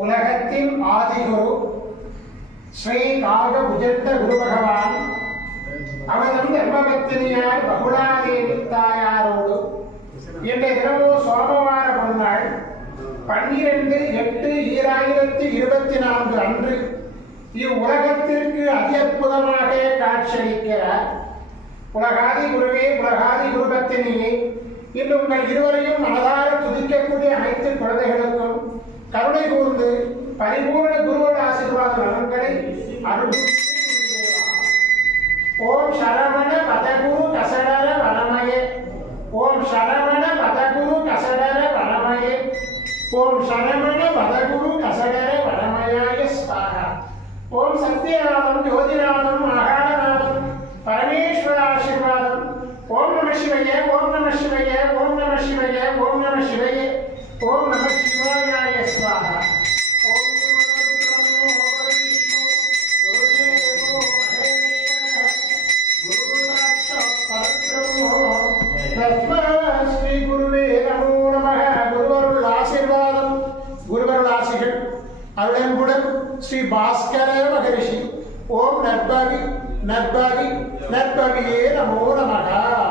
உலகத்தின் ஆதிகுரு ஸ்ரீ காக புஜண்ட குரு பகவான் அவதம் தர்மபத்தினியார் பகுலாதேவி தாயாரோடு இன்றைய தினமோ சோமவார பொன்னாள் 12/8/2024 அன்று இவ்வுலகத்திற்கு அதி அற்புதமாக காட்சியளிக்கிறார். உலகாதி குருவே, உலகாதி குருபத்தினியே, இன்று உங்கள் இருவரையும் மனதார துதிக்கக்கூடிய அனைத்து குழந்தைகளுக்கும் கருணை கூர்ந்து பரிபூர்ண குருவோட ஆசீர்வாத நலன்களை அருள். ஓம் சரவண பதகுரு கசடர வனமயே, ஓம் சரவண பதகுரு கசடர வனமயே, ஓம் சரவண பதகுரு கசடர வனமயாய ஸ்வாஹா. ஓம் சத்யநாதம் ஜோதிநாதம் மகாநாதம் பரமேஸ்வர ஆசீர்வாதம். ஓம் நம சிவய, ஓம் நம சிவய, ஓம் நம சிவய, ஓம் நம சிவய, ஓம் நம சிவாய ஸ்வாஹா. ஓம் ஸ்ரீ குருவே நமோ நமः. குருவருள் ஆசீர்வாதம், குருவருள் ஆசிகள் அருளன்புடன் ஸ்ரீ பாஸ்கர மகரிஷி. ஓம் நற்பவி நற்பவி நற்பவியே நமோ நமः.